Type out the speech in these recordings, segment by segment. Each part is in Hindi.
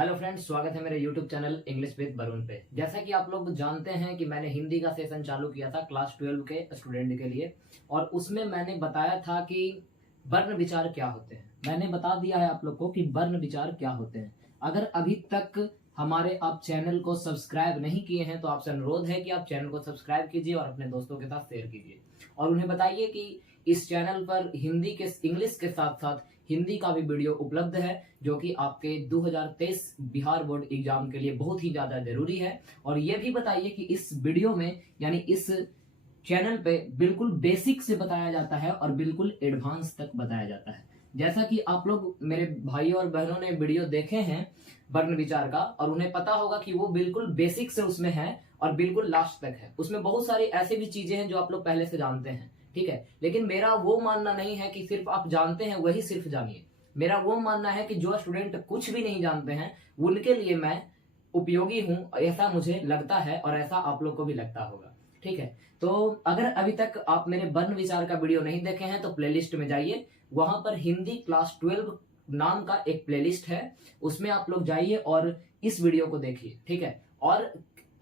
हेलो फ्रेंड्स, स्वागत है मेरे YouTube channel English with Varun पे। जैसा कि आप लोग जानते हैं कि मैंने हिंदी का सेशन चालू किया था क्लास 12 के स्टूडेंट के लिए, और उसमें मैंने बताया था कि वर्ण विचार क्या होते हैं। मैंने बता दिया है आप लोग को कि वर्ण विचार क्या होते हैं। अगर अभी तक हमारे आप चैनल को सब्सक्राइब नहीं किए हैं तो आपसे अनुरोध है कि आप चैनल को सब्सक्राइब कीजिए और अपने दोस्तों के साथ शेयर कीजिए, और उन्हें बताइए कि इस चैनल पर हिंदी के इंग्लिश के साथ साथ हिंदी का भी वीडियो उपलब्ध है, जो कि आपके 2023 बिहार बोर्ड एग्जाम के लिए बहुत ही ज्यादा जरूरी है। और ये भी बताइए कि इस वीडियो में यानी इस चैनल पे बिल्कुल बेसिक से बताया जाता है और बिल्कुल एडवांस तक बताया जाता है। जैसा कि आप लोग मेरे भाई और बहनों ने वीडियो देखे हैं वर्ण विचार का, और उन्हें पता होगा कि वो बिल्कुल बेसिक से उसमें है और बिल्कुल लास्ट तक है। उसमें बहुत सारी ऐसी भी चीजें हैं जो आप लोग पहले से जानते हैं, ठीक है। लेकिन मेरा वो मानना नहीं है कि सिर्फ आप जानते हैं वही सिर्फ जानिए। मेरा वो मानना है कि जो स्टूडेंट कुछ भी नहीं जानते हैं उनके लिए मैं उपयोगी हूं, ऐसा मुझे लगता है और ऐसा आप लोग को भी लगता होगा, ठीक है। तो अगर अभी तक आप मेरे वर्ण विचार का वीडियो नहीं देखे हैं तो प्लेलिस्ट में जाइए, वहां पर हिंदी क्लास 12 नाम का एक प्लेलिस्ट है, उसमें आप लोग जाइए और इस वीडियो को देखिए, ठीक है। और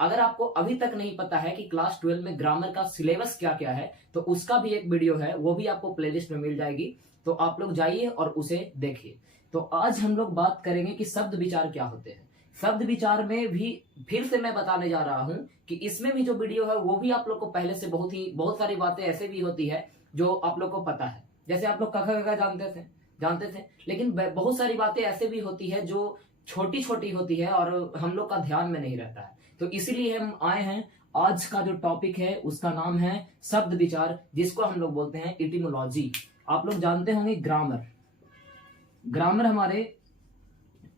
अगर आपको अभी तक नहीं पता है कि क्लास 12 में ग्रामर का सिलेबस क्या क्या है तो उसका भी एक वीडियो है, वो भी आपको प्लेलिस्ट में मिल जाएगी, तो आप लोग जाइए और उसे देखिए। तो आज हम लोग बात करेंगे कि शब्द विचार क्या होते हैं। शब्द विचार में भी फिर से मैं बताने जा रहा हूं कि इसमें भी जो वीडियो है वो भी आप लोग को पहले से बहुत सारी बातें ऐसे भी होती है जो आप लोग को पता है। जैसे आप लोग कखा कखा जानते थे, लेकिन बहुत सारी बातें ऐसे भी होती है जो छोटी छोटी होती है और हम लोग का ध्यान में नहीं रहता है। तो इसीलिए हम आए हैं। आज का जो टॉपिक है उसका नाम है शब्द विचार, जिसको हम लोग बोलते हैं इटिमोलॉजी। आप लोग जानते होंगे ग्रामर। ग्रामर हमारे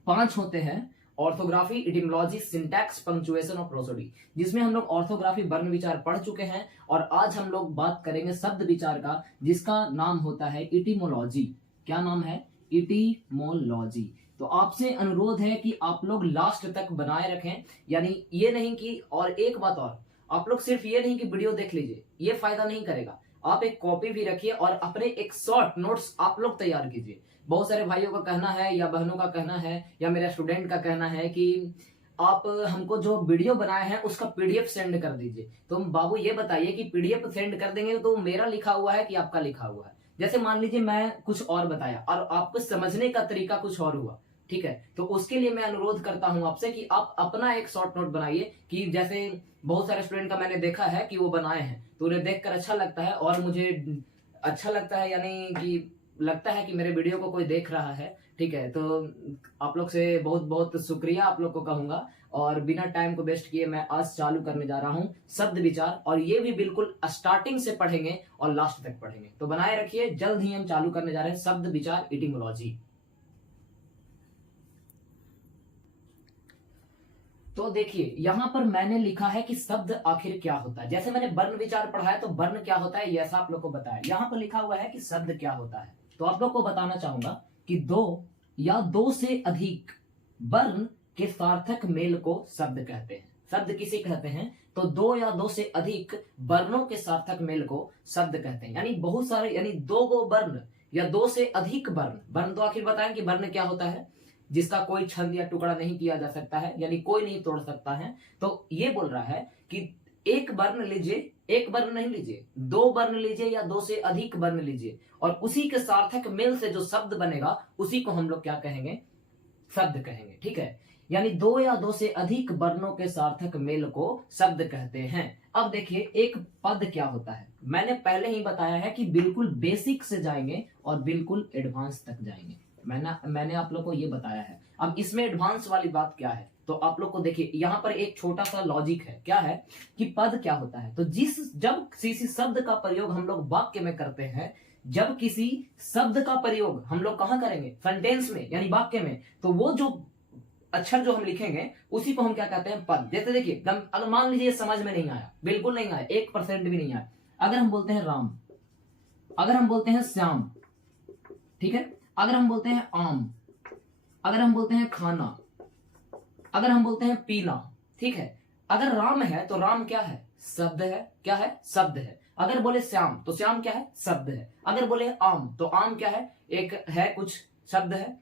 5 होते हैं: ऑर्थोग्राफी, इटिमोलॉजी, सिंटैक्स, पंक्चुएशन और प्रोसोडी, जिसमें हम लोग ऑर्थोग्राफी वर्ण विचार पढ़ चुके हैं। और आज हम लोग बात करेंगे शब्द विचार का, जिसका नाम होता है इटिमोलॉजी। क्या नाम है? इटिमोलॉजी। तो आपसे अनुरोध है कि आप लोग लास्ट तक बनाए रखें, यानी ये नहीं कि, और एक बात और, आप लोग सिर्फ ये नहीं कि वीडियो देख लीजिए, ये फायदा नहीं करेगा। आप एक कॉपी भी रखिए और अपने एक शॉर्ट नोट्स आप लोग तैयार कीजिए। बहुत सारे भाइयों का कहना है या बहनों का कहना है या मेरा स्टूडेंट का कहना है कि आप हमको जो वीडियो बनाए हैं उसका पीडीएफ सेंड कर दीजिए। तो बाबू ये बताइए कि पीडीएफ सेंड कर देंगे तो मेरा लिखा हुआ है कि आपका लिखा हुआ है? जैसे मान लीजिए मैं कुछ और बताया और आपको समझने का तरीका कुछ और हुआ, ठीक है, तो उसके लिए मैं अनुरोध करता हूं आपसे कि आप अपना एक शॉर्ट नोट बनाइए। कि जैसे बहुत सारे स्टूडेंट का मैंने देखा है कि वो बनाए हैं तो उन्हें देखकर अच्छा लगता है और मुझे अच्छा लगता है, यानी कि लगता है कि मेरे वीडियो को कोई देख रहा है, ठीक है। तो आप लोग से बहुत बहुत शुक्रिया आप लोग को कहूंगा, और बिना टाइम को वेस्ट किए मैं आज चालू करने जा रहा हूं शब्द विचार, और ये भी बिल्कुल स्टार्टिंग से पढ़ेंगे और लास्ट तक पढ़ेंगे। तो बनाए रखिए, जल्द ही हम चालू करने जा रहे हैं शब्द विचार इटिमोलॉजी। तो देखिए यहां पर मैंने लिखा है कि शब्द आखिर क्या होता है। जैसे मैंने वर्ण विचार पढ़ा है तो वर्ण क्या होता है ये ऐसा आप लोग को बताया। यहां पर लिखा हुआ है कि शब्द क्या होता है, तो आप लोग को बताना चाहूंगा कि दो या दो से अधिक वर्ण के सार्थक मेल को शब्द कहते हैं। शब्द किसे कहते हैं? तो दो या दो से अधिक वर्णों के सार्थक मेल को शब्द कहते हैं। यानी बहुत सारे, यानी दो गो वर्ण या दो से अधिक वर्ण। वर्ण तो आखिर बताएं कि वर्ण क्या होता है, जिसका कोई छंद या टुकड़ा नहीं किया जा सकता है, यानी कोई नहीं तोड़ सकता है। तो ये बोल रहा है कि एक वर्ण लीजिए, एक वर्ण नहीं लीजिए, दो वर्ण लीजिए या दो से अधिक वर्ण लीजिए, और उसी के सार्थक मेल से जो शब्द बनेगा उसी को हम लोग क्या कहेंगे? शब्द कहेंगे, ठीक है। यानी दो या दो से अधिक वर्णों के सार्थक मेल को शब्द कहते हैं। अब देखिए एक पद क्या होता है। मैंने पहले ही बताया है कि बिल्कुल बेसिक से जाएंगे और बिल्कुल एडवांस तक जाएंगे। मैंने आप लोग को ये बताया है। अब इसमें एडवांस वाली बात क्या है, तो आप लोग को देखिए यहां पर एक छोटा सा लॉजिक है। क्या है कि पद क्या होता है? तो जब किसी शब्द का प्रयोग हम लोग वाक्य में करते हैं, जब किसी शब्द का प्रयोग हम लोग कहां करेंगे? सेंटेंस में, यानी वाक्य में, तो वो जो अक्षर जो हम लिखेंगे उसी को हम क्या कहते हैं? पद। जैसे देखिए, अगर मान लीजिए समझ में नहीं आया, बिल्कुल नहीं आया, 1% भी नहीं आया। अगर हम बोलते हैं राम, अगर हम बोलते हैं श्याम, ठीक है, अगर हम बोलते हैं आम, अगर हम बोलते हैं खाना, अगर हम बोलते हैं पीना, ठीक है। अगर राम है तो राम क्या है? शब्द है। क्या है? शब्द है। अगर बोले श्याम तो श्याम क्या है? शब्द है। अगर बोले आम तो आम क्या है? एक है, कुछ शब्द है।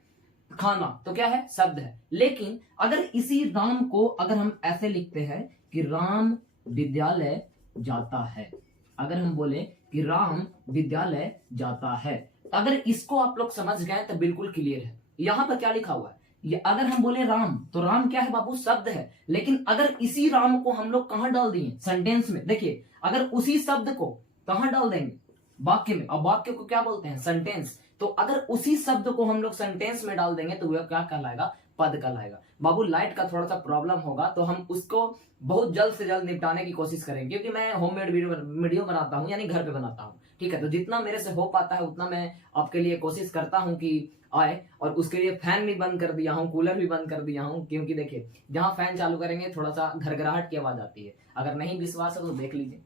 खाना तो क्या है, शब्द है। लेकिन अगर इसी राम को अगर हम ऐसे लिखते हैं कि राम विद्यालय जाता है, अगर हम बोले कि राम विद्यालय जाता है, अगर इसको आप लोग समझ गए तो बिल्कुल क्लियर है। यहां पर क्या लिखा हुआ है, ये अगर हम बोले राम, तो राम क्या है बाबू, शब्द है। लेकिन अगर इसी राम को हम लोग कहां डाल दिए, सेंटेंस में, देखिए अगर उसी शब्द को कहां डाल देंगे, वाक्य में। अब वाक्य को क्या बोलते हैं, सेंटेंस। तो अगर उसी शब्द को हम लोग सेंटेंस में डाल देंगे तो वह क्या कहलाएगा, पद कहलाएगा। बाबू लाइट का थोड़ा सा प्रॉब्लम होगा तो हम उसको बहुत जल्द से जल्द निपटाने की कोशिश करेंगे, क्योंकि मैं होममेड वीडियो बनाता हूं, यानी घर पे बनाता हूं, ठीक है। तो जितना मेरे से हो पाता है उतना मैं आपके लिए कोशिश करता हूं कि आए। और उसके लिए फैन भी बंद कर दिया हूं, कूलर भी बंद कर दिया हूं, क्योंकि देखिए जहां फैन चालू करेंगे थोड़ा सा घरघराहट की आवाज आती है। अगर नहीं विश्वास है तो देख लीजिए।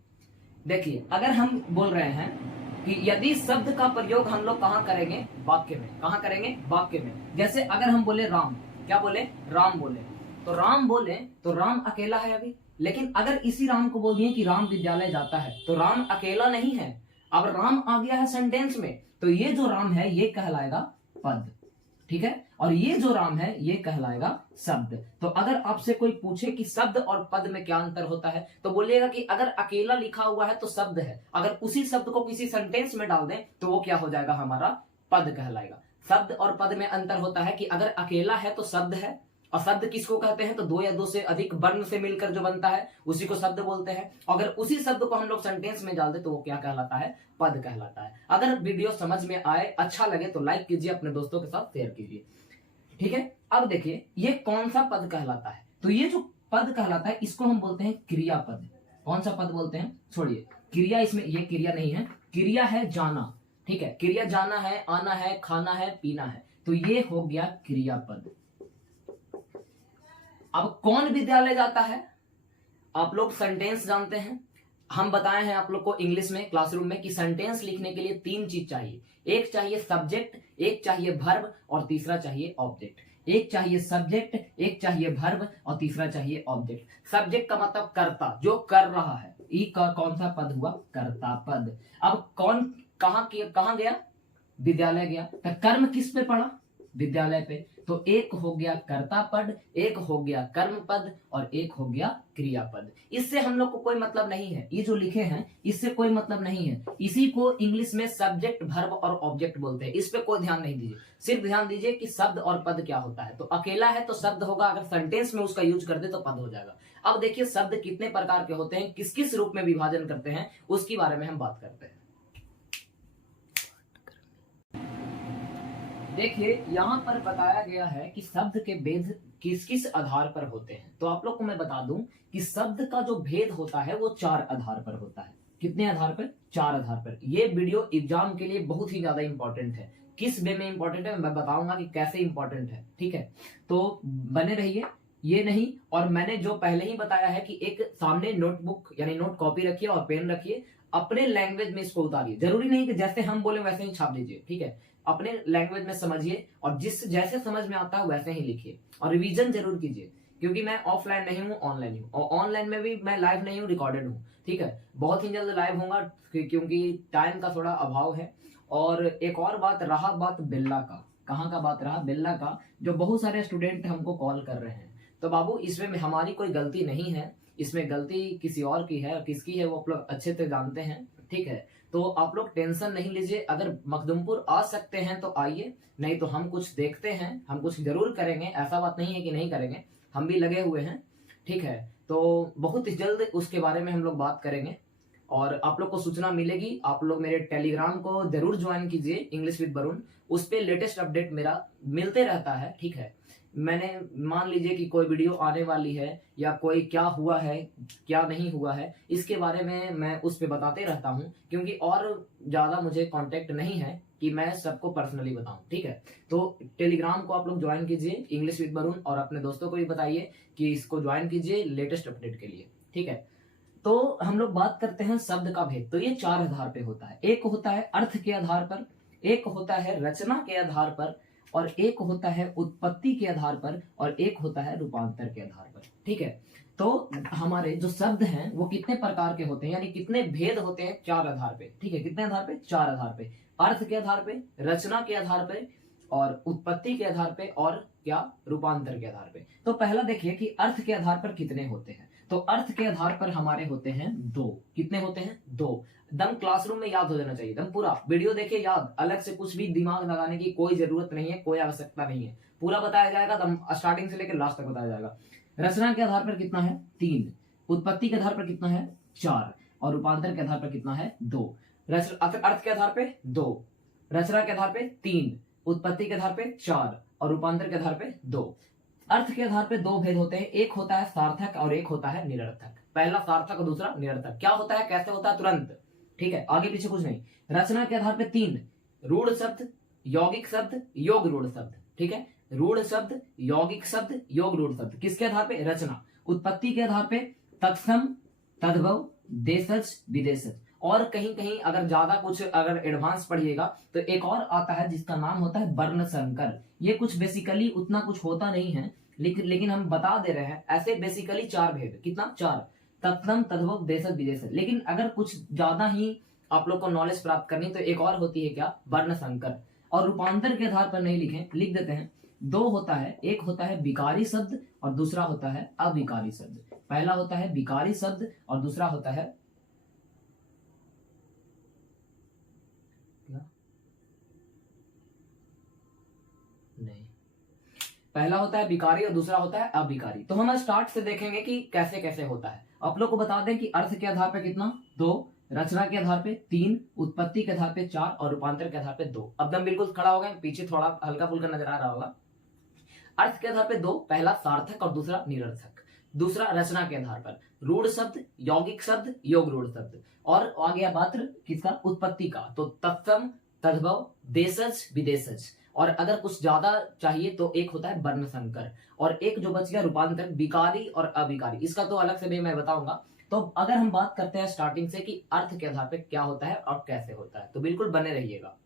देखिए अगर हम बोल रहे हैं कि यदि शब्द का प्रयोग हम लोग कहां करेंगे, वाक्य में। कहां करेंगे, वाक्य में। जैसे अगर हम बोले राम, क्या बोले, राम बोले, तो राम बोले तो राम अकेला है अभी। लेकिन अगर इसी राम को बोल दिए कि राम विद्यालय जाता है, तो राम अकेला नहीं है, अब राम आ गया है सेंटेंस में, तो ये जो राम है ये कहलाएगा पद, ठीक है। और ये जो राम है ये कहलाएगा शब्द। तो अगर आपसे कोई पूछे कि शब्द और पद में क्या अंतर होता है, तो बोलिएगा कि अगर अकेला लिखा हुआ है तो शब्द है, अगर उसी शब्द को किसी सेंटेंस में डाल दें तो वो क्या हो जाएगा, हमारा पद कहलाएगा। शब्द और पद में अंतर होता है कि अगर अकेला है तो शब्द है, और शब्द किसको कहते हैं, तो दो या दो से अधिक वर्ण से मिलकर जो बनता है उसी को शब्द बोलते हैं। अगर उसी शब्द को हम लोग सेंटेंस में डाल दे तो वो क्या कहलाता है, पद कहलाता है। अगर वीडियो समझ में आए, अच्छा लगे तो लाइक कीजिए, अपने दोस्तों के साथ शेयर कीजिए, ठीक है। अब देखिए ये कौन सा पद कहलाता है, तो ये जो पद कहलाता है इसको हम बोलते हैं क्रियापद। कौन सा पद बोलते हैं, छोड़िए क्रिया, इसमें ये क्रिया नहीं है, क्रिया है जाना, ठीक है। क्रिया जाना है, आना है, खाना है, पीना है, तो ये हो गया क्रियापद। अब कौन विद्यालय जाता है, आप लोग सेंटेंस जानते हैं, हम बताए हैं आप लोग को इंग्लिश में क्लासरूम में कि सेंटेंस लिखने के लिए तीन चीज चाहिए। एक चाहिए सब्जेक्ट, एक चाहिए भर्ब और तीसरा चाहिए ऑब्जेक्ट। एक चाहिए सब्जेक्ट, एक चाहिए भर्ब और तीसरा चाहिए ऑब्जेक्ट। सब्जेक्ट का मतलब कर्ता, जो कर रहा है। ई का कौन सा पद हुआ, कर्ता पद। अब कौन कहां गया, विद्यालय गया, तो कर्म किस पे पड़ा, विद्यालय पे। तो एक हो गया कर्ता पद, एक हो गया कर्म पद और एक हो गया क्रियापद। इससे हम लोग को कोई मतलब नहीं है, ये जो लिखे हैं इससे कोई मतलब नहीं है। इसी को इंग्लिश में सब्जेक्ट, भर्ब और ऑब्जेक्ट बोलते हैं। इस पे कोई ध्यान नहीं दीजिए, सिर्फ ध्यान दीजिए कि शब्द और पद क्या होता है। तो अकेला है तो शब्द होगा, अगर सेंटेंस में उसका यूज कर दे तो पद हो जाएगा। अब देखिए शब्द कितने प्रकार के होते हैं, किस किस रूप में विभाजन करते हैं, उसके बारे में हम बात करते हैं। देखिए यहाँ पर बताया गया है कि शब्द के भेद किस किस आधार पर होते हैं। तो आप लोग को मैं बता दूं कि शब्द का जो भेद होता है वो 4 आधार पर होता है। कितने आधार पर, 4 आधार पर। ये वीडियो एग्जाम के लिए बहुत ही ज्यादा इंपॉर्टेंट है। किस वे में इंपॉर्टेंट है मैं बताऊंगा कि कैसे इंपॉर्टेंट है, ठीक है। तो बने रहिए। ये नहीं, और मैंने जो पहले ही बताया है कि एक सामने नोटबुक यानी नोट कॉपी रखिए और पेन रखिए, अपने लैंग्वेज में इसको उतारिए। जरूरी नहीं कि जैसे हम बोले वैसे ही छाप दीजिए, ठीक है। अपने लैंग्वेज में समझिए और जिस जैसे समझ में आता है वैसे ही लिखिए, और रिवीजन जरूर कीजिए, क्योंकि मैं ऑफलाइन नहीं हूँ, ऑनलाइन हूँ। और ऑनलाइन में भी मैं लाइव नहीं हूँ, रिकॉर्डेड हूँ, ठीक है। बहुत ही जल्द लाइव होगा क्योंकि टाइम का थोड़ा अभाव है। और एक और बात, रहा बात बिल्ला का, कहाँ का बात रहा, बिल्ला का, जो बहुत सारे स्टूडेंट हमको कॉल कर रहे हैं। तो बाबू इसमें हमारी कोई गलती नहीं है, इसमें गलती किसी और की है, किसकी है वो आप लोग अच्छे से जानते हैं, ठीक है। तो आप लोग टेंशन नहीं लीजिए, अगर मखदुमपुर आ सकते हैं तो आइए, नहीं तो हम कुछ देखते हैं, हम कुछ जरूर करेंगे, ऐसा बात नहीं है कि नहीं करेंगे, हम भी लगे हुए हैं, ठीक है। तो बहुत जल्द उसके बारे में हम लोग बात करेंगे और आप लोग को सूचना मिलेगी। आप लोग मेरे टेलीग्राम को जरूर ज्वाइन कीजिए, इंग्लिश विद वरुण। उस पर लेटेस्ट अपडेट मेरा मिलते रहता है, ठीक है। मैंने मान लीजिए कि कोई वीडियो आने वाली है या कोई क्या हुआ है क्या नहीं हुआ है, इसके बारे में मैं उस पे बताते रहता हूँ, क्योंकि और ज्यादा मुझे कांटेक्ट नहीं है कि मैं सबको पर्सनली बताऊं, ठीक है। तो टेलीग्राम को आप लोग ज्वाइन कीजिए, इंग्लिश विद वरुण, और अपने दोस्तों को भी बताइए कि इसको ज्वाइन कीजिए लेटेस्ट अपडेट के लिए, ठीक है। तो हम लोग बात करते हैं शब्द का भेद। तो ये 4 आधार पे होता है। एक होता है अर्थ के आधार पर, एक होता है रचना के आधार पर, और एक होता है उत्पत्ति के आधार पर, और एक होता है रूपांतर के आधार पर, ठीक है। तो हमारे जो शब्द हैं वो कितने प्रकार के होते हैं, यानी कितने भेद होते हैं, 4 आधार पे, ठीक है। कितने आधार पे, 4 आधार पे। अर्थ के आधार पे, रचना के आधार पे, और उत्पत्ति के आधार पे और क्या रूपांतर के आधार पे। तो पहला देखिए कि अर्थ के आधार पर कितने होते हैं। तो अर्थ के आधार पर हमारे होते हैं 2। कितने होते हैं? 2। दम क्लासरूम में याद हो जाना चाहिए, दम पूरा वीडियो देखिए याद, अलग से कुछ भी दिमाग लगाने की कोई जरूरत नहीं है, कोई आवश्यकता नहीं है, पूरा बताया जाएगा, दम स्टार्टिंग से लेकर लास्ट तक बताया जाएगा। रचना के आधार पर कितना है? 3। उत्पत्ति के आधार पर कितना है? 4। और रूपांतर के आधार पर कितना है? 2। अर्थ के आधार पे 2, रचना के आधार पे 3, उत्पत्ति के आधार पे 4 और रूपांतर के आधार पे 2। अर्थ के आधार पे 2 भेद होते हैं, एक होता है सार्थक और एक होता है निरर्थक। पहला सार्थक और दूसरा निरर्थक। क्या होता है, कैसे होता है, तुरंत, ठीक है, आगे पीछे कुछ नहीं। रचना के आधार पे 3, रूढ़ शब्द, यौगिक शब्द, योग रूढ़ शब्द, ठीक है, रूढ़ शब्द, यौगिक शब्द, योग रूढ़ शब्द, किसके आधार पे? रचना। उत्पत्ति के आधार पे तत्सम, तद्भव, देशज, विदेशज। और कहीं कहीं अगर ज्यादा कुछ अगर एडवांस पढ़िएगा तो एक और आता है जिसका नाम होता है वर्ण संकर। ये कुछ बेसिकली उतना कुछ होता नहीं है, लेकिन हम बता दे रहे हैं। ऐसे बेसिकली 4 भेद, कितना? 4, तत्सम, तद्भव, देशज, विदेशज। लेकिन अगर कुछ ज्यादा ही आप लोग को नॉलेज प्राप्त करनी तो एक और होती है, क्या? वर्ण संकर। और रूपांतर के आधार पर नहीं लिखे, लिख देते हैं। 2 होता है, एक होता है विकारी शब्द और दूसरा होता है अविकारी शब्द। पहला होता है विकारी शब्द और दूसरा होता है नहीं, पहला होता है विकारी और दूसरा होता है अविकारी। तो हम स्टार्ट से देखेंगे कि कैसे कैसे होता है। आप लोग को बता दें कि अर्थ के आधार पे कितना? 2, रचना के आधार पे 3, उत्पत्ति के आधार पे 4 और रूपांतर के आधार पे 2। अब दम बिल्कुल खड़ा हो गए, पीछे थोड़ा हल्का फुल्का नजर आ रहा होगा। अर्थ के आधार पे 2, पहला सार्थक और दूसरा निरर्थक। दूसरा रचना के आधार पर रूढ़ शब्द, यौगिक शब्द, योग रूढ़ शब्द। और आ गया बात किसका? उत्पत्ति का, तो तत्सम, तद्भव, देशज, विदेशज। और अगर कुछ ज्यादा चाहिए तो एक होता है वर्ण संकर और एक जो बच गया रूपांतर, विकारी और अविकारी। इसका तो अलग से भी मैं बताऊंगा। तो अगर हम बात करते हैं स्टार्टिंग से कि अर्थ के आधार पे क्या होता है और कैसे होता है, तो बिल्कुल बने रहिएगा।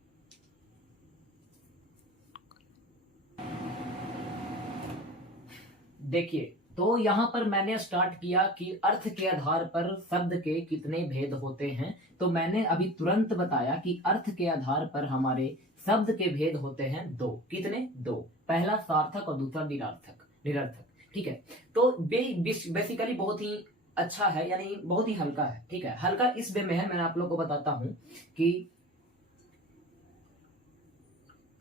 देखिए, तो यहां पर मैंने स्टार्ट किया कि अर्थ के आधार पर शब्द के कितने भेद होते हैं। तो मैंने अभी तुरंत बताया कि अर्थ के आधार पर हमारे शब्द के भेद होते हैं 2। कितने? 2। पहला सार्थक और दूसरा निरर्थक, ठीक है। तो बेसिकली बहुत ही अच्छा है, यानी बहुत ही हल्का है, ठीक है। हल्का इस वे में है, मैं आप लोग को बताता हूं कि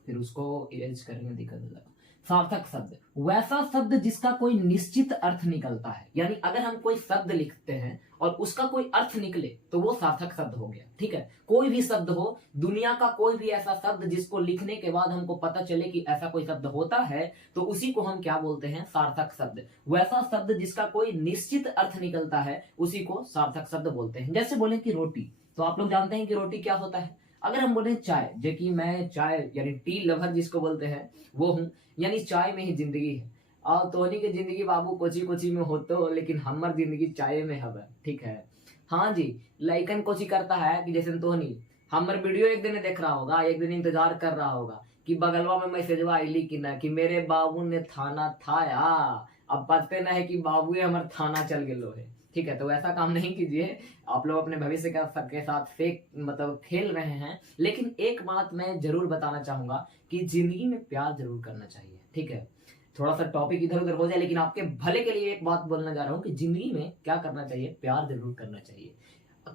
फिर उसको इरेज करने में दिक्कत हो जाएगा। सार्थक शब्द वैसा शब्द जिसका कोई निश्चित अर्थ निकलता है, यानी अगर हम कोई शब्द लिखते हैं और उसका कोई अर्थ निकले तो वो सार्थक शब्द हो गया, ठीक है। कोई भी शब्द हो, दुनिया का कोई भी ऐसा शब्द जिसको लिखने के बाद हमको पता चले कि ऐसा कोई शब्द होता है, तो उसी को हम क्या बोलते हैं? सार्थक शब्द। वैसा शब्द जिसका कोई निश्चित अर्थ निकलता है उसी को सार्थक शब्द बोलते हैं। जैसे बोले कि रोटी, तो आप लोग जानते हैं कि रोटी क्या होता है। अगर हम बोले चाय, जो कि मैं चाय यानी टी लवर जिसको बोलते हैं वो हूँ, यानी चाय में ही जिंदगी है। और तोहनी की जिंदगी बाबू कोची कोची में हो तो, लेकिन हमार जिंदगी चाय में हवे, ठीक है। हाँ जी, लाइकन कोची करता है कि जैसे तोहनी हमार वीडियो एक दिन देख रहा होगा, एक दिन इंतजार कर रहा होगा कि बगलवा में मैसेजवा आईली कि ना कि मेरे बाबू ने थाना थाया, अब पते ना है कि बाबू हमार थाना चल गेलो है, ठीक है। तो ऐसा काम नहीं कीजिए, आप लोग अपने भविष्य के साथ फेक मतलब खेल रहे हैं। लेकिन एक बात मैं जरूर बताना चाहूंगा कि जिंदगी में प्यार जरूर करना चाहिए, ठीक है। थोड़ा सा टॉपिक इधर उधर हो जाए, लेकिन आपके भले के लिए एक बात बोलना जा रहा हूँ कि जिंदगी में क्या करना चाहिए? प्यार जरूर करना चाहिए।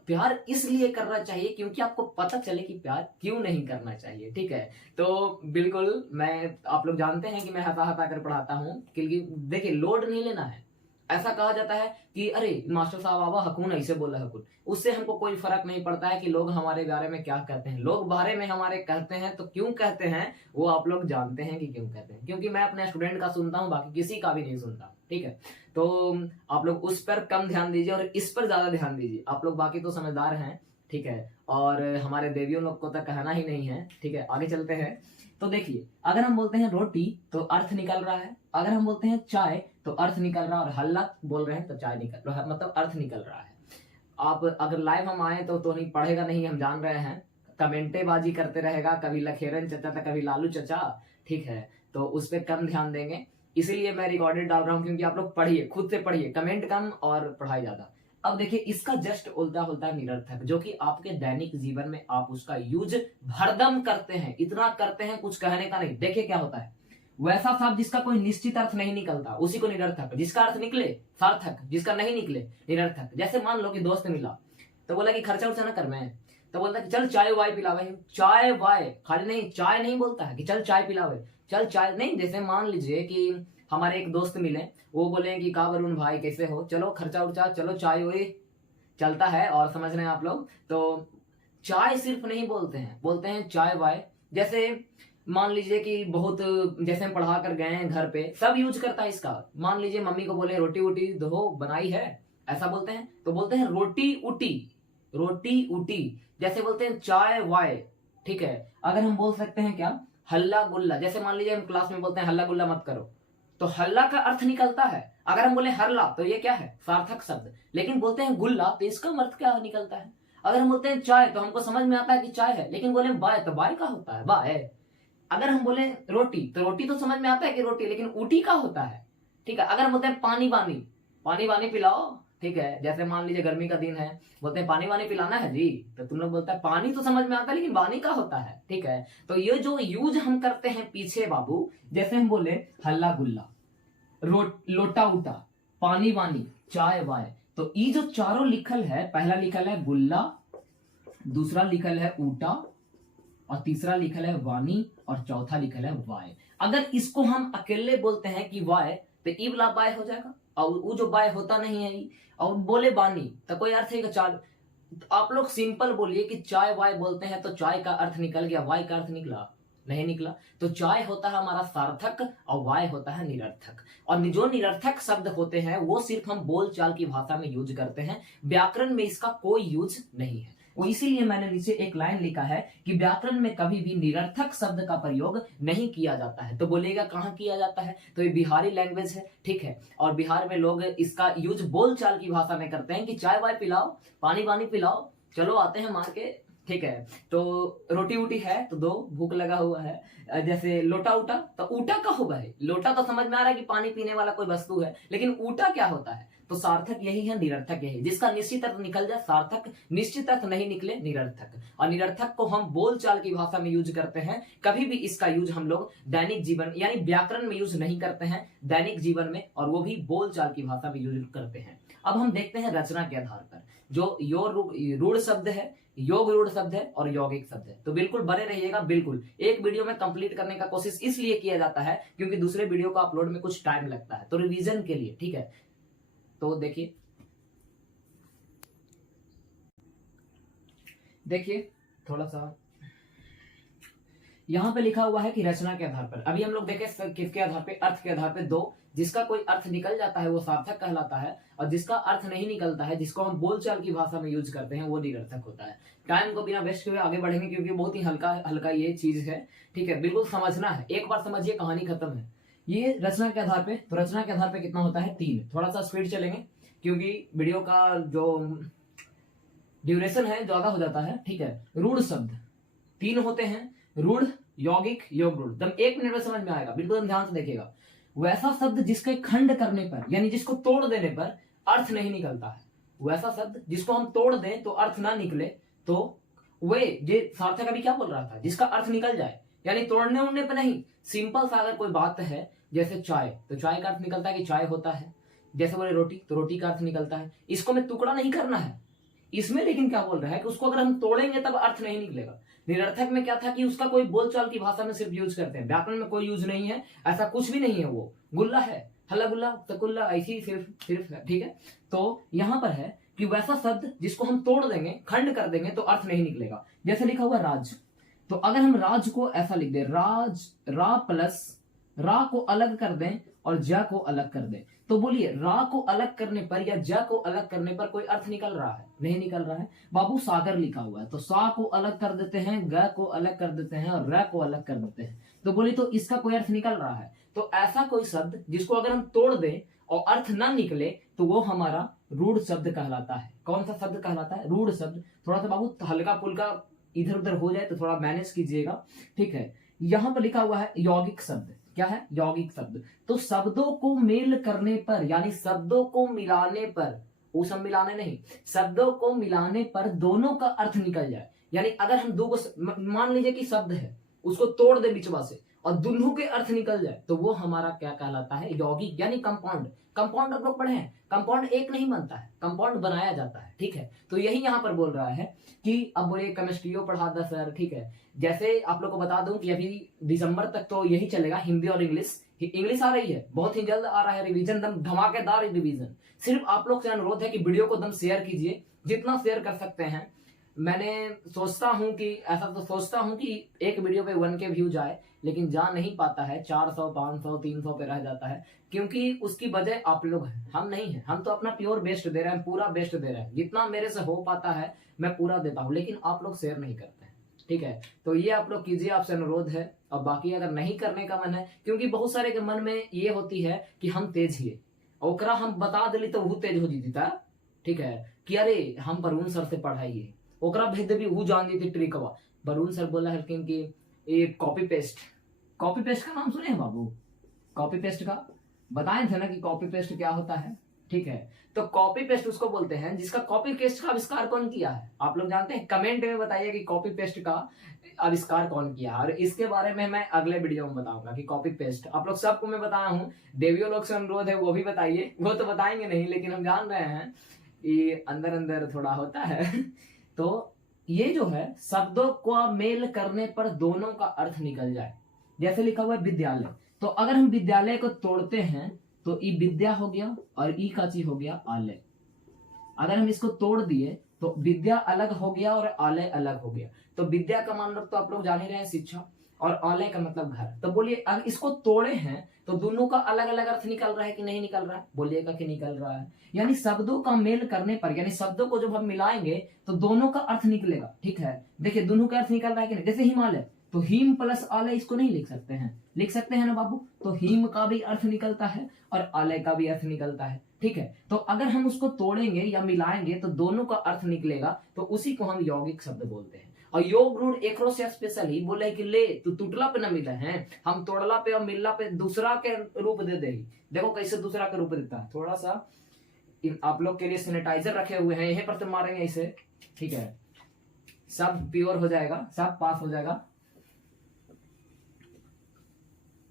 प्यार इसलिए करना चाहिए क्योंकि आपको पता चले कि प्यार क्यों नहीं करना चाहिए, ठीक है। तो बिल्कुल, मैं आप लोग जानते हैं कि मैं हता हता कर पढ़ाता हूँ, क्योंकि देखिए लोड नहीं लेना है। ऐसा कहा जाता है कि अरे मास्टर साहब आवा हकून ऐसे बोला हकून, उससे हमको कोई फर्क नहीं पड़ता है कि लोग हमारे बारे में क्या कहते हैं। लोग बारे में हमारे कहते हैं तो क्यों कहते हैं वो आप लोग जानते हैं कि क्यों कहते हैं, क्योंकि मैं अपने स्टूडेंट का सुनता हूँ, बाकी किसी का भी नहीं सुनता, ठीक है। तो आप लोग उस पर कम ध्यान दीजिए और इस पर ज्यादा ध्यान दीजिए। आप लोग बाकी तो समझदार हैं, ठीक है, और हमारे देवियों लोग को तो कहना ही नहीं है, ठीक है। आगे चलते हैं। तो देखिए, अगर हम बोलते हैं रोटी तो अर्थ निकल रहा है, अगर हम बोलते हैं चाय तो अर्थ निकल रहा है, और हल्ला बोल रहे हैं तो चाय निकल रहा है, मतलब अर्थ निकल रहा है। आप अगर लाइव हम आए तो नहीं पढ़ेगा नहीं, हम जान रहे हैं, कमेंटेबाजी करते रहेगा, कभी लखेरन चचा तो कभी लालू चचा, ठीक है। तो उस पर कम ध्यान देंगे, इसीलिए मैं रिकॉर्डेड डाल रहा हूँ, क्योंकि आप लोग पढ़िए, खुद से पढ़िए, कमेंट कम और पढ़ाई ज्यादा। अब देखिए इसका जस्ट उल्टा होता है निरर्थक, जो कि आपके दैनिक जीवन में आप उसका यूज हरदम करते हैं, इतना करते हैं कुछ कहने का नहीं। देखिए क्या होता है, वैसा शब्द जिसका कोई निश्चित अर्थ नहीं निकलता उसी को निरर्थक, जिसका अर्थ निकले सार्थक, जिसका नहीं निकले निरर्थक। जैसे मान लो कि दोस्त मिला तो बोला कि खर्चा उर्चा ना कर, मैं तो बोलता कि चल चाय वाय पिलावे, चाय वाय खाली नहीं, चाय नहीं बोलता है कि चल चाय पिलावे, चल चाय नहीं। जैसे मान लीजिए कि हमारे एक दोस्त मिले, वो बोले कि का वरुण भाई कैसे हो, चलो खर्चा उर्चा, चलो चाय वही चलता है, और समझ रहे हैं आप लोग। तो चाय सिर्फ नहीं बोलते हैं, बोलते हैं चाय वाय। जैसे मान लीजिए कि बहुत, जैसे हम पढ़ा कर गए हैं घर पे, सब यूज करता है इसका। मान लीजिए मम्मी को बोले रोटी वोटी दो बनाई है, ऐसा बोलते हैं तो बोलते हैं रोटी उटी, रोटी उटी। जैसे बोलते हैं चाय वाय, ठीक है। अगर हम बोल सकते हैं क्या, हल्ला गुल्ला। जैसे मान लीजिए हम क्लास में बोलते हैं हल्ला गुल्ला मत करो, तो हल्ला का अर्थ निकलता है। अगर हम बोले हरला तो ये क्या है, सार्थक शब्द। लेकिन बोलते हैं गुल्ला तो इसका अर्थ क्या निकलता है। अगर हम बोलते हैं चाय तो हमको समझ में आता है कि चाय है, लेकिन बोले बाय तो बाय का होता है, बाय। अगर हम बोले रोटी तो रोटी तो समझ में आता है कि रोटी, लेकिन ऊटी का होता है, ठीक है। अगर हम बोलते हैं पानी वानी, पानी वानी पिलाओ, ठीक है। जैसे मान लीजिए गर्मी का दिन है, बोलते हैं पानी वानी पिलाना है जी, तो तुम लोग बोलते हैं पानी तो समझ में आता है लेकिन वानी का होता है, ठीक है। तो ये जो यूज हम करते हैं पीछे बाबू, जैसे हम बोले हल्ला गुल्ला, लोटा उटा, पानी वानी, चाय वाय, तो ये जो चारों लिखल है, पहला लिखल है गुल्ला, दूसरा लिखल है ऊटा, और तीसरा लिखल है वानी, और चौथा लिखल है वाय। अगर इसको हम अकेले बोलते हैं कि वाय, तो ई वाला बाय हो जाएगा, और वो जो बाय होता नहीं है, और बोले बानी तो कोई अर्थ है कि चाय। आप लोग सिंपल बोलिए कि चाय वाय बोलते हैं तो चाय का अर्थ निकल गया, वाय का अर्थ निकला नहीं निकला। तो चाय होता है हमारा सार्थक और वाय होता है निरर्थक। और जो निरर्थक शब्द होते हैं वो सिर्फ हम बोलचाल की भाषा में यूज करते हैं, व्याकरण में इसका कोई यूज नहीं है। वो इसीलिए मैंने नीचे एक लाइन लिखा है कि व्याकरण में कभी भी निरर्थक शब्द का प्रयोग नहीं किया जाता है। तो बोलेगा कहाँ किया जाता है, तो ये बिहारी लैंग्वेज है, ठीक है। और बिहार में लोग इसका यूज बोलचाल की भाषा में करते हैं कि चाय वाय पिलाओ, पानी वानी पिलाओ, चलो आते हैं मार के, ठीक है। तो रोटी वोटी है तो दो, भूख लगा हुआ है। जैसे लोटा उटा, तो ऊटा का होगा है, लोटा तो समझ में आ रहा है कि पानी पीने वाला कोई वस्तु है, लेकिन ऊटा क्या होता है। तो सार्थक यही है, निरर्थक यही, जिसका निश्चित अर्थ निकल जाए सार्थक, निश्चित अर्थ नहीं निकले निरर्थक। और निरर्थक को हम बोलचाल की भाषा में यूज करते हैं, कभी भी इसका यूज हम लोग दैनिक जीवन यानी व्याकरण में यूज नहीं करते हैं, दैनिक जीवन में, और वो भी बोलचाल की भाषा में यूज करते हैं। अब हम देखते हैं रचना के आधार पर, जो रूढ़ शब्द है, योग रूढ़ शब्द है, और यौगिक शब्द है। तो बिल्कुल बने रहिएगा, बिल्कुल एक वीडियो में कंप्लीट करने का कोशिश इसलिए किया जाता है क्योंकि दूसरे वीडियो को अपलोड में कुछ टाइम लगता है, तो रिवीजन के लिए, ठीक है। तो देखिए थोड़ा सा यहां पे लिखा हुआ है कि रचना के आधार पर। अभी हम लोग देखें किसके आधार पे, अर्थ के आधार पे। दो, जिसका कोई अर्थ निकल जाता है वो सार्थक कहलाता है, और जिसका अर्थ नहीं निकलता है, जिसको हम बोलचाल की भाषा में यूज करते हैं, वो निरर्थक होता है। टाइम को बिना वेस्ट हुए आगे बढ़ेंगे क्योंकि बहुत ही हल्का हल्का ये चीज है, ठीक है। बिल्कुल समझना है, एक बार समझिए कहानी खत्म है। ये रचना के आधार पे, तो रचना के आधार पे कितना होता है, 3। थोड़ा सा स्पीड चलेंगे क्योंकि वीडियो का जो ड्यूरेशन है ज्यादा हो जाता है, ठीक है। रूढ़ शब्द 3 होते हैं, रूढ़, यौगिक, योग रूढ़। एकदम 1 मिनट में समझ में आएगा, बिल्कुल ध्यान से देखिएगा। वैसा शब्द जिसके खंड करने पर यानी जिसको तोड़ देने पर अर्थ नहीं निकलता है, वैसा शब्द जिसको हम तोड़ दें तो अर्थ ना निकले, तो वे जे सार्थक अभी क्या बोल रहा था, जिसका अर्थ निकल जाए, यानी तोड़ने उड़ने पर नहीं। सिंपल सा अगर कोई बात है, जैसे चाय, तो चाय का अर्थ निकलता है कि चाय होता है। जैसे बोले रोटी, तो रोटी का अर्थ निकलता है। इसको में टुकड़ा नहीं करना है इसमें, लेकिन क्या बोल रहा है कि उसको अगर हम तोड़ेंगे तब अर्थ नहीं निकलेगा। निरर्थक में क्या था कि उसका कोई बोलचाल की भाषा में सिर्फ यूज करते हैं, व्याकरण में कोई यूज नहीं है, ऐसा कुछ भी नहीं है। वो गुल्ला है, हल्ला गुल्ला तकुल्ला, ऐसी सिर्फ है, ठीक है। तो यहां पर है कि वैसा शब्द जिसको हम तोड़ देंगे, खंड कर देंगे, तो अर्थ नहीं निकलेगा। जैसे लिखा हुआ राज, तो अगर हम राज को ऐसा लिख दें, राज, रा प्लस रा को अलग कर दें और ज को अलग कर दें, तो बोलिए रा को अलग करने पर या ज को अलग करने पर कोई अर्थ निकल रहा है, नहीं निकल रहा है। बाबू सागर लिखा हुआ है, तो सा को अलग कर देते हैं, ग को अलग कर देते हैं, और र को अलग कर देते हैं, तो बोलिए तो इसका कोई अर्थ निकल रहा है। तो ऐसा कोई शब्द जिसको अगर हम तोड़ दें और अर्थ ना निकले, तो वो हमारा रूढ़ शब्द कहलाता है। कौन सा शब्द कहलाता है, रूढ़ शब्द। थोड़ा सा बाबू हल्का फुल्का इधर उधर हो जाए तो थोड़ा मैनेज कीजिएगा, ठीक है। यहां पर लिखा हुआ है यौगिक शब्द। क्या है, यौगिक शब्द। तो शब्दों को मेल करने पर यानी शब्दों को मिलाने पर वो सब मिलाने नहीं, शब्दों को मिलाने पर दोनों का अर्थ निकल जाए। यानी अगर हम दो मान लीजिए कि शब्द है, उसको तोड़ दे बिचवा से और दोनों के अर्थ निकल जाए, तो वो हमारा क्या कहलाता है? यौगिक यानी कंपाउंड। कंपाउंड आप लोग पढ़े हैं, कंपाउंड एक नहीं बनता है, कंपाउंड बनाया जाता है। ठीक है, तो यही यहाँ पर बोल रहा है कि अब बोले केमिस्ट्रियो पढ़ा था सर। ठीक है, जैसे आप लोग को बता दूं कि अभी दिसंबर तक तो यही चलेगा, हिंदी और इंग्लिश। इंग्लिश आ रही है, बहुत ही जल्द आ रहा है रिवीजन, दम धमाकेदार रिवीजन। सिर्फ आप लोग से अनुरोध है कि वीडियो को दम शेयर कीजिए, जितना शेयर कर सकते हैं। मैंने सोचता हूं कि ऐसा तो सोचता हूं कि एक वीडियो पे 1K व्यू जाए, लेकिन जा नहीं पाता है, 400 500 300 पे रह जाता है, क्योंकि उसकी वजह आप लोग हैं, हम नहीं है। हम तो अपना प्योर बेस्ट दे रहे हैं, पूरा बेस्ट दे रहे हैं, जितना मेरे से हो पाता है मैं पूरा देता हूं, लेकिन आप लोग शेयर नहीं करते हैं। ठीक है, तो ये आप लोग कीजिए, आपसे अनुरोध है। और बाकी अगर नहीं करने का मन है, क्योंकि बहुत सारे के मन में ये होती है कि हम तेज हिए, ओकरा हम बता दिली तो वो तेज हो जीता। ठीक है, कि अरे हम वरुण सर से पढ़ाइए, ओकरा भेज देवी, वो जान दी थी ट्रिकवा। वरुण सर बोला हल्किन कि ये कॉपी पेस्ट, कॉपी पेस्ट का नाम सुने हैं बाबू? कॉपी पेस्ट का बताए थे ना कि कॉपी पेस्ट क्या होता है। ठीक है, तो कॉपी पेस्ट उसको बोलते हैं जिसका कॉपी पेस्ट का आविष्कार कौन किया है, आप लोग जानते हैं? कमेंट में बताइए कि कॉपी पेस्ट का आविष्कार कौन किया, और इसके बारे में मैं अगले वीडियो में बताऊंगा कि कॉपी पेस्ट। आप लोग सबको मैं बताया हूँ, देवियों लोग से अनुरोध है वो भी बताइए। वो तो बताएंगे नहीं, लेकिन हम जान रहे हैं ये अंदर अंदर थोड़ा होता है। तो ये जो है, शब्दों को मेल करने पर दोनों का अर्थ निकल जाए। जैसे लिखा हुआ है विद्यालय, तो अगर हम विद्यालय को तोड़ते हैं तो ई विद्या हो गया और ई का ची हो गया आलय। अगर हम इसको तोड़ दिए तो विद्या अलग हो गया और आलय अलग हो गया। तो विद्या का मतलब तो आप लोग जान ही रहे हैं, शिक्षा, और आलय का मतलब घर। तो बोलिए अगर इसको तोड़े हैं तो दोनों का अलग अलग अर्थ निकल रहा है कि नहीं निकल रहा है? बोलिएगा कि निकल रहा है। यानी शब्दों का मेल करने पर, यानी शब्दों को जब हम मिलाएंगे तो दोनों का अर्थ निकलेगा। ठीक है, देखिए दोनों का अर्थ निकल रहा है कि नहीं? जैसे हिमालय, तो हिम प्लस आलय इसको नहीं लिख सकते हैं? लिख सकते हैं ना बाबू? तो हिम का भी अर्थ निकलता है और आलय का भी अर्थ निकलता है। ठीक है, तो अगर हम उसको तोड़ेंगे या मिलाएंगे तो दोनों का अर्थ निकलेगा, तो उसी को हम यौगिक शब्द बोलते हैं। और योग रूढ़ एक से स्पेशल ही बोले कि ले तू टूटला पे न मिले हैं, हम तोड़ला पे और मिलला पे दूसरा के रूप दे दे। देखो कैसे दूसरा के रूप देता है। थोड़ा सा आप लोग के लिए सैनिटाइजर रखे हुए हैं, यहीं पर तो मारेंगे इसे। ठीक है, सब प्योर हो जाएगा, सब पास हो जाएगा।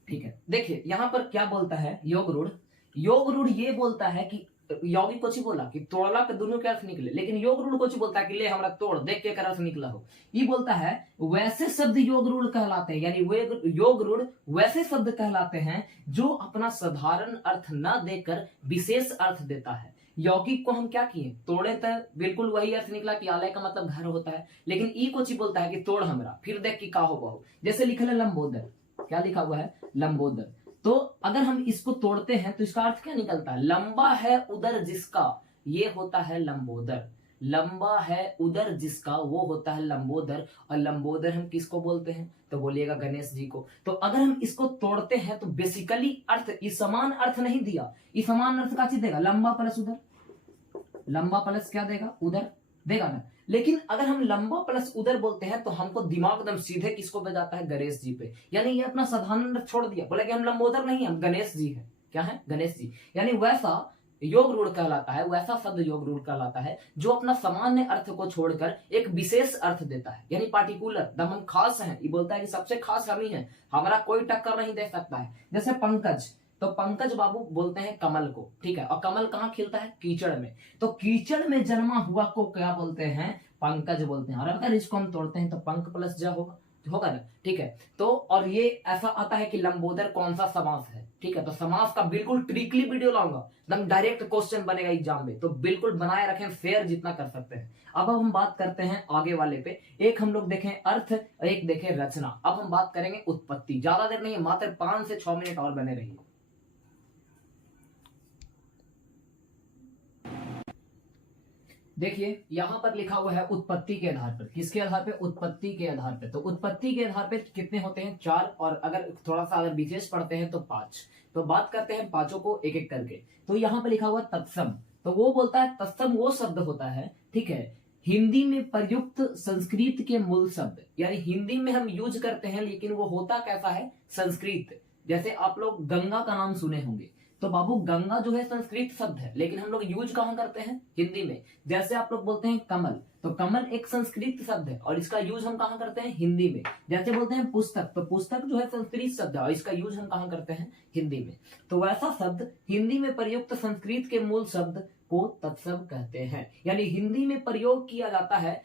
ठीक है, देखिए यहां पर क्या बोलता है योग रूढ़। योग रूढ़ ये बोलता है कि यौगिक कुछ बोला कि तोड़ला के दोनों के अर्थ निकले, लेकिन योग रूढ़ कुछ बोलता है कि ले हमरा तोड़ देख के अर्थ निकला हो। ये बोलता है वैसे शब्द योग रूढ़ कहलाते हैं, यानी वे योग रूढ़ वैसे शब्द कहलाते हैं जो अपना साधारण अर्थ न देकर विशेष अर्थ देता है। यौगिक को हम क्या किए? तोड़े तो बिल्कुल वही अर्थ निकला कि आलय का मतलब घर होता है, लेकिन ई कुछ बोलता है कि तोड़ हमरा, फिर देख कि का हो बहु। जैसे लिखा है लंबोदर, क्या लिखा हुआ है? लंबोदर। तो अगर हम इसको तोड़ते हैं तो इसका अर्थ क्या निकलता है? लंबा है उदर जिसका, ये होता है लंबोदर। लंबा है उदर जिसका, वो होता है लंबोदर। और लंबोदर हम किसको बोलते हैं? तो बोलिएगा गणेश जी को। तो अगर हम इसको तोड़ते हैं तो बेसिकली अर्थ ये समान अर्थ नहीं दिया, ये समान अर्थ का चीज देगा लंबा प्लस उदर। लंबा प्लस क्या देगा? उदर देगा ना। लेकिन अगर हम लंबा प्लस उदर बोलते हैं तो हमको दिमाग एकदम सीधे किसको पे जाता है? गणेश जी पे। यानी ये अपना साधारण छोड़ दिया, बोले कि हम लंबोदर नहीं, हम गणेश जी हैं। क्या है? गणेश जी। यानी वैसा योग रूढ़ कहलाता है, वैसा शब्द योग रूढ़ कहलाता है जो अपना सामान्य अर्थ को छोड़कर एक विशेष अर्थ देता है, यानी पार्टिकुलर। दम हम खास हैं, ये बोलता है कि सबसे खास हम ही हैं, हमारा कोई टक्कर नहीं दे सकता है। जैसे पंकज, तो पंकज बाबू बोलते हैं कमल को। ठीक है, और कमल कहाँ खिलता है? कीचड़ में। तो कीचड़ में जन्मा हुआ को क्या बोलते हैं? पंकज बोलते हैं। और अगर इसको हम तोड़ते हैं तो पंक प्लस जा होगा ना। ठीक है, तो और ये ऐसा आता है कि लंबोदर कौन सा समास है। ठीक है, तो समास का बिल्कुल ट्रिकली वीडियो लाऊंगा, एकदम डायरेक्ट क्वेश्चन बनेगा एग्जाम में, तो बिल्कुल बनाए रखें, फेयर जितना कर सकते हैं। अब हम बात करते हैं आगे वाले पे। एक हम लोग देखें अर्थ, एक देखें रचना। अब हम बात करेंगे उत्पत्ति। ज्यादा देर नहीं, मात्र 5 से 6 मिनट और बने रहिए। देखिए यहां पर लिखा हुआ है उत्पत्ति के आधार पर। किसके आधार पे? उत्पत्ति के आधार पे। तो उत्पत्ति के आधार पे कितने होते हैं? 4, और अगर थोड़ा सा अगर विशेष पढ़ते हैं तो 5। तो बात करते हैं पांचों को एक एक करके। तो यहाँ पे लिखा हुआ तत्सम, तो वो बोलता है तत्सम वो शब्द होता है, ठीक है, हिंदी में प्रयुक्त संस्कृत के मूल शब्द, यानी हिंदी में हम यूज करते हैं लेकिन वो होता कैसा है? संस्कृत। जैसे आप लोग गंगा का नाम सुने होंगे, तो बाबू गंगा जो है संस्कृत शब्द है, लेकिन हम लोग यूज कहाँ करते हैं? हिंदी में। जैसे आप लोग बोलते हैं कमल, तो कमल एक संस्कृत शब्द है और इसका यूज हम कहाँ करते हैं? हिंदी में। जैसे बोलते हैं पुस्तक, तो पुस्तक जो है संस्कृत शब्द है और इसका यूज हम कहाँ करते हैं? हिंदी में। तो वैसा शब्द हिंदी में प्रयुक्त संस्कृत के मूल शब्द को तत्सम कहते हैं। यानी हिंदी में प्रयोग किया जाता है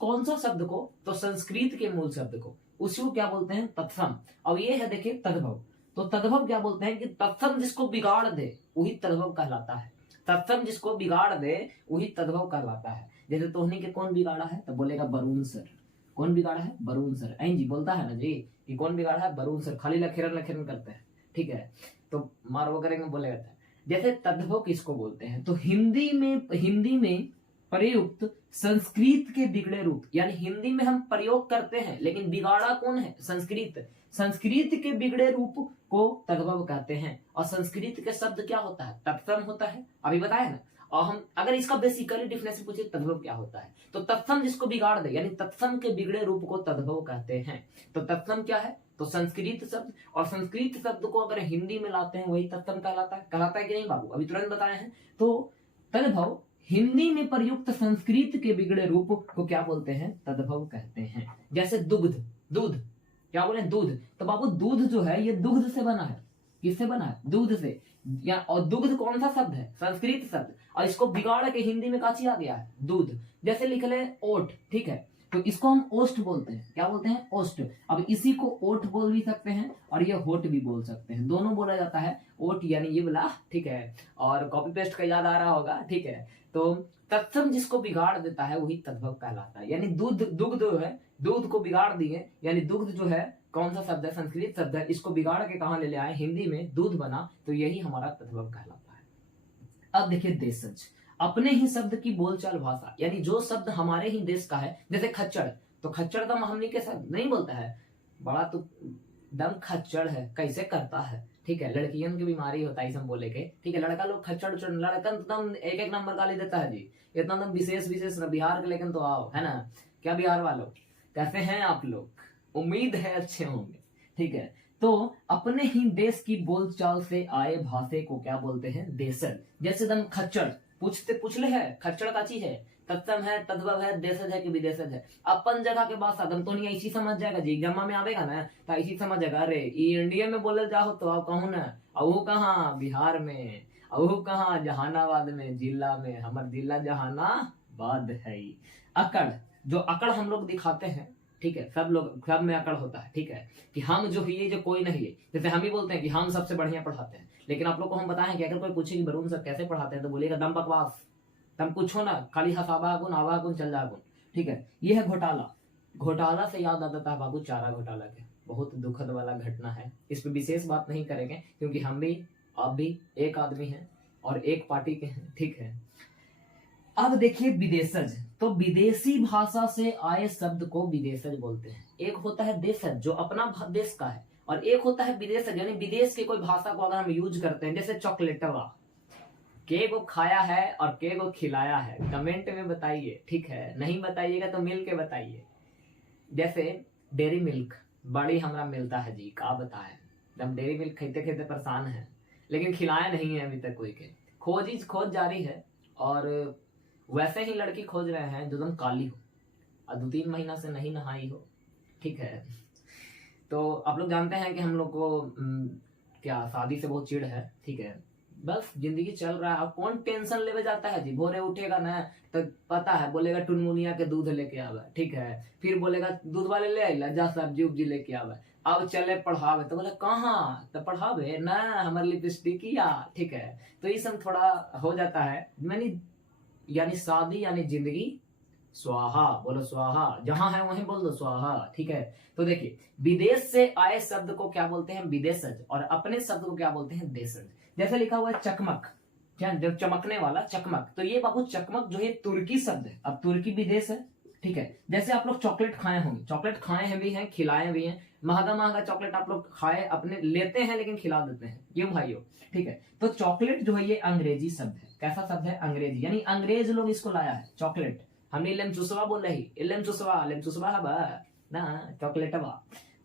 कौन सा शब्द को? तो संस्कृत के मूल शब्द को, उसको क्या बोलते हैं? तत्सम। अब ये है देखिए तद्भव, तो तद्भव क्या बोलते हैं कि तत्सम जिसको बिगाड़ दे वही तद्भव कहलाता है। तत्सम जिसको बिगाड़ दे वही तद्भव कहलाता है। जैसे तोहनी के कौन बिगाड़ा है? तो बोलेगा वरुण सर। कौन बिगाड़ा है? वरुण सर। ऐन जी बोलता है ना जी कि कौन बिगाड़ा है? वरुण सर। खाली लखेरन लखेरन करते हैं, ठीक है, तो मार वो करेंगे बोलेगा। जैसे तद्भव किसको बोलते हैं? तो हिंदी में प्रयुक्त संस्कृत के बिगड़े रूप, यानी हिंदी में हम प्रयोग करते हैं लेकिन बिगाड़ा कौन है? संस्कृत। संस्कृत के बिगड़े रूप को तद्भव कहते हैं। और संस्कृत के शब्द क्या होता है? तत्सम होता है, अभी बताया ना। और हम अगर इसका बेसिकली डिफिनेशन पूछे तद्भव क्या होता है, तो तत्सम जिसको बिगाड़ दे, यानी तत्सम के बिगड़े रूप को तद्भव कहते हैं। तो तत्सम क्या है? तो संस्कृत शब्द, और संस्कृत शब्द को अगर हिंदी में लाते हैं वही तत्सम कहलाता है कि नहीं बाबू? अभी तुरंत बताए हैं। तो तद्भव हिंदी में प्रयुक्त संस्कृत के बिगड़े रूप को क्या बोलते हैं? तद्भव कहते हैं। जैसे दुग्ध, दूध, क्या बोले? दूध। तो बाबू दूध जो है ये दुग्ध से बना है। किससे बना है? दूध से। या और दुग्ध कौन सा शब्द है? संस्कृत शब्द। और इसको बिगाड़ के हिंदी में काची आ गया है? दूध। जैसे लिख ले ओट, ठीक है, तो इसको हम ओस्ट बोलते हैं। क्या बोलते हैं? ओस्ट। अब इसी को ओट बोल भी सकते हैं और ये होट भी बोल सकते हैं, दोनों बोला जाता है। ओट यानी ये वाला, ठीक है, और कॉपी पेस्ट का याद आ रहा होगा, ठीक है। तो तत्सम जिसको बिगाड़ देता है वही तद्भव कहलाता है। यानी दुग्ध जो है, दूध को बिगाड़ दिए, यानी दुग्ध जो है कौन सा शब्द है? संस्कृत शब्द है। इसको बिगाड़ के कहां ले आए? हिंदी में दूध बना, तो यही हमारा तद्भव कहलाता है। अब देखिए देशज, अपने ही शब्द की बोलचाल भाषा, यानी जो शब्द हमारे ही देश का है। जैसे खच्चड़, तो खच्चड़ तो हमनी के शब्द नहीं बोलता है, बड़ा तो दम खच्चड़ है, कैसे करता है, ठीक है, लड़कियन की बीमारी होता है सब बोले के, ठीक है। लड़का लोग खच्चड़, लड़कन तो दम एक एक नंबर गाली देता है जी, इतना दम विशेष बिहार के, लेकिन तो आओ, है ना, क्या बिहार वालों, कैसे हैं आप लोग? उम्मीद है अच्छे होंगे, ठीक है। तो अपने ही देश की बोलचाल से आए भाषा को क्या बोलते हैं? देशज। जैसे दम खच्चड़ पूछ ले है, खच्चड़ का चीज है, तत्सम है, तद्भव है, देशज है कि विदेशज है। अपन जगह के बाद साधन तो नहीं ऐसी समझ जाएगा जी, एग्जाम में आवेगा ना तो ऐसी समझ जाएगा, अरे इंडिया में बोले जाओ तो आप कहूँ ना, अहू कहाँ बिहार में, अहू कहाँ जहानाबाद में, जिला में, हमार जिला जहानाबाद है। अकड़, जो अकड़ हम लोग दिखाते हैं, ठीक है, सब में अकड़ होता है, ठीक है, कि हम जो है जो कोई नहीं है। जैसे हम ही बोलते हैं कि हम सबसे बढ़िया पढ़ाते हैं, लेकिन आप लोग को हम बताएं कि अगर कोई पूछे कि वरुण सर कैसे पढ़ाते हैं, तो बोलेगा दम बकवास, तुम पूछो ना, खाली हसाबा गुन आवा गुन चल जा गुन, ठीक है। ये है घोटाला। घोटाला से याद आता था बाबू चारा घोटाला के, बहुत दुखद वाला घटना है। इस पर विशेष बात नहीं करेंगे क्योंकि हम भी, आप भी एक आदमी हैं और एक पार्टी के हैं, ठीक है। अब देखिए विदेशज, तो विदेशी भाषा से आए शब्द को विदेशज बोलते हैं। एक होता है देशज जो अपना देश का है, और एक होता है विदेशज यानी विदेश की कोई भाषा को अगर हम यूज करते हैं। जैसे चॉकलेटवा, के को खाया है और के को खिलाया है, कमेंट में बताइए, ठीक है, नहीं बताइएगा तो मिल के बताइए। जैसे डेयरी मिल्क बड़ी हमरा मिलता है जी, का बताए, हम डेयरी मिल्क खेते खेते परेशान है, लेकिन खिलाया नहीं है अभी तक कोई के। खोज जारी है, और वैसे ही लड़की खोज रहे हैं जो एकदम काली हो और 2-3 महीना से नहीं नहाई हो, ठीक है। तो आप लोग जानते हैं कि हम लोग को क्या शादी से बहुत चिढ़ है, ठीक है, बस जिंदगी चल रहा है। अब कौन टेंशन लेवे जाता है जी, भोरे उठेगा ना तो पता है बोलेगा टुनमुनिया के दूध लेके आवा, ठीक है, फिर बोलेगा दूध वाले ले आइला, जा सब्जी उब्जी लेके आवा, अब चले पढ़ावे, तो बोले कहाँ, तो पढ़ावे ना हमारे लिपस्टिकिया, ठीक है। तो ये सब थोड़ा हो जाता है, मैंने यानी शादी यानी जिंदगी स्वाहा, बोलो स्वाहा, जहां है वहीं बोल दो स्वाहा, ठीक है। तो देखिए विदेश से आए शब्द को क्या बोलते हैं? विदेशज, और अपने शब्द को क्या बोलते हैं? देशज। जैसे लिखा हुआ है चकमक, क्या, जब चमकने वाला चकमक, तो ये बाबू चकमक जो है तुर्की शब्द है। अब तुर्की विदेश है, ठीक है। जैसे आप लोग चॉकलेट खाए होंगे, चॉकलेट खाए हैं भी हैं, खिलाए भी हैं, महंगा चॉकलेट आप लोग खाए, अपने लेते हैं लेकिन खिला देते हैं, क्यों भाइयों, ठीक है। तो चॉकलेट जो है ये अंग्रेजी शब्द है। कैसा शब्द है? अंग्रेजी, यानी अंग्रेज लोग इसको लाया है चॉकलेट। हमने इलेम चुसवा बोल रही, इलेम चुसवा ना चॉकलेट।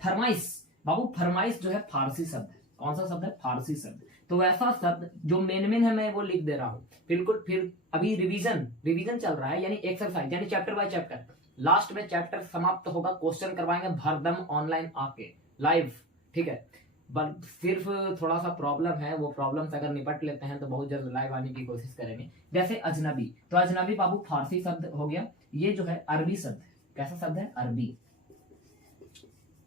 फरमाइश, बाबू फरमाइश जो है फारसी शब्द है, कौन सा शब्द है? फारसी शब्द। तो वैसा शब्द जो मेन है मैं वो लिख दे रहा हूं बिल्कुल। फिर अभी रिवीजन चल रहा है, यानी एक्सरसाइज, यानी चैप्टर बाय चैप्टर। लास्ट में चैप्टर समाप्त होगा, क्वेश्चन करवाएंगे भरदम ऑनलाइन आके लाइव, ठीक है। बट सिर्फ थोड़ा सा प्रॉब्लम है, वो प्रॉब्लम से अगर निपट लेते हैं तो बहुत जल्द लाइव आने की कोशिश करेंगे। जैसे अजनबी, तो अजनबी बाबू फारसी शब्द हो गया, ये जो है अरबी शब्द है। कैसा शब्द है? अरबी,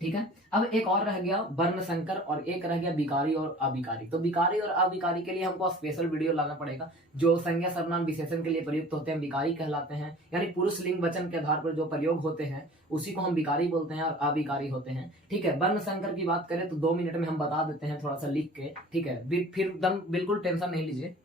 ठीक है। अब एक और रह गया वर्ण संकर, और एक रह गया विकारी और अविकारी। तो विकारी और अविकारी के लिए हमको स्पेशल वीडियो लाना पड़ेगा। जो संज्ञा सर्वनाम विशेषण के लिए प्रयुक्त होते हैं विकारी कहलाते हैं, यानी पुरुष लिंग वचन के आधार पर जो प्रयोग होते हैं उसी को हम विकारी बोलते हैं और अविकारी होते हैं, ठीक है। वर्ण संकर की बात करें तो 2 मिनट में हम बता देते हैं थोड़ा सा लिख के, ठीक है। फिर दम बिल्कुल टेंशन नहीं लीजिए।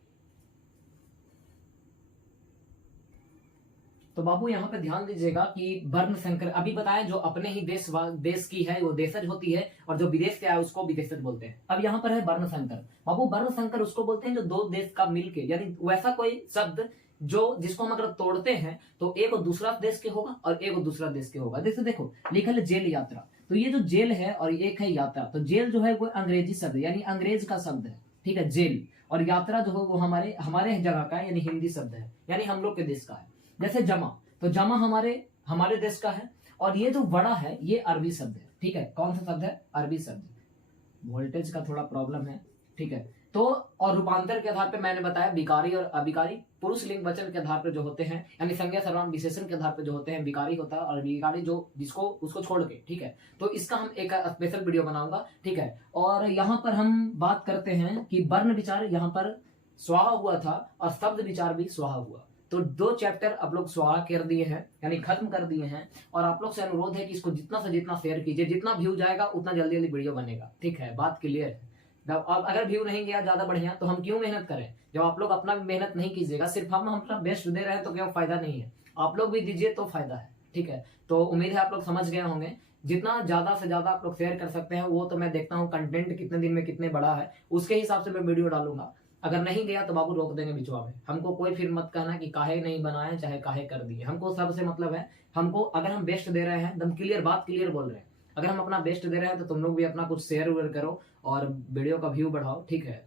तो बाबू यहाँ पे ध्यान दीजिएगा कि वर्ण संकर अभी बताया, जो अपने ही देश की है वो देशज होती है, और जो विदेश से आया उसको विदेशज बोलते हैं। अब यहाँ पर है वर्ण संकर। बाबू वर्ण संकर उसको बोलते हैं जो 2 देश का मिलके, यानी वैसा कोई शब्द जो जिसको हम अगर तोड़ते हैं तो एक और दूसरा देश के होगा और एक और दूसरा देश के होगा। जैसे देखो लिखा है जेल यात्रा, तो ये जो जेल है और एक है यात्रा, तो जेल जो है वो अंग्रेजी शब्द यानी अंग्रेज का शब्द है, ठीक है, जेल। और यात्रा जो है वो हमारे जगह का है, यानी हिंदी शब्द है, यानी हम लोग के देश का है। जैसे जमा, तो जमा हमारे देश का है, और ये जो बड़ा है ये अरबी शब्द है, ठीक है। कौन सा शब्द है? अरबी शब्द। वोल्टेज का थोड़ा प्रॉब्लम है, ठीक है। तो और रूपांतर के आधार पे मैंने बताया विकारी और अविकारी, पुरुष लिंग वचन के आधार पे जो होते हैं, यानी संज्ञा सर्वनाम विशेषण के आधार पे जो होते हैं विकारी होता है, और विकारी जो जिसको उसको छोड़ के, ठीक है। तो इसका हम एक स्पेशल वीडियो बनाऊंगा, ठीक है। और यहाँ पर हम बात करते हैं कि वर्ण विचार यहाँ पर स्वाहा हुआ था और शब्द विचार भी स्वाहा हुआ। तो 2 चैप्टर आप लोग स्वाहा कर दिए हैं, यानी खत्म कर दिए हैं। और आप लोग से अनुरोध है कि इसको जितना से जितना शेयर कीजिए, जितना व्यू जाएगा उतना जल्दी जल्दी वीडियो बनेगा, ठीक है। बात क्लियर है। जब अब अगर व्यू नहीं गया ज्यादा बढ़िया तो हम क्यों मेहनत करें? जब आप लोग अपना मेहनत नहीं कीजिएगा, सिर्फ हम अपना बेस्ट दे रहे हैं तो क्या फायदा नहीं है? आप लोग भी दीजिए तो फायदा है, ठीक है। तो उम्मीद है आप लोग समझ गए होंगे। जितना ज्यादा से ज्यादा आप लोग शेयर कर सकते हैं वो तो मैं देखता हूँ कंटेंट कितने दिन में कितने बड़ा है, उसके हिसाब से मैं वीडियो डालूंगा। अगर नहीं गया तो बाबू रोक देंगे बिचवा में। हमको कोई फिर मत कहना कि काहे नहीं बनाए चाहे काहे कर दिए, हमको सबसे मतलब है, हमको अगर हम बेस्ट दे रहे हैं एकदम क्लियर बात क्लियर बोल रहे हैं, अगर हम अपना बेस्ट दे रहे हैं तो तुम लोग भी अपना कुछ शेयर वेयर करो और वीडियो का व्यू बढ़ाओ, ठीक है।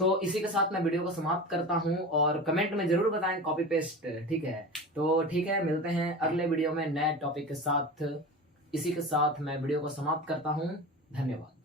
तो इसी के साथ मैं वीडियो को समाप्त करता हूं, और कमेंट में जरूर बताएं कॉपी पेस्ट, ठीक है। तो ठीक है, मिलते हैं अगले वीडियो में नए टॉपिक के साथ। इसी के साथ मैं वीडियो को समाप्त करता हूं। धन्यवाद।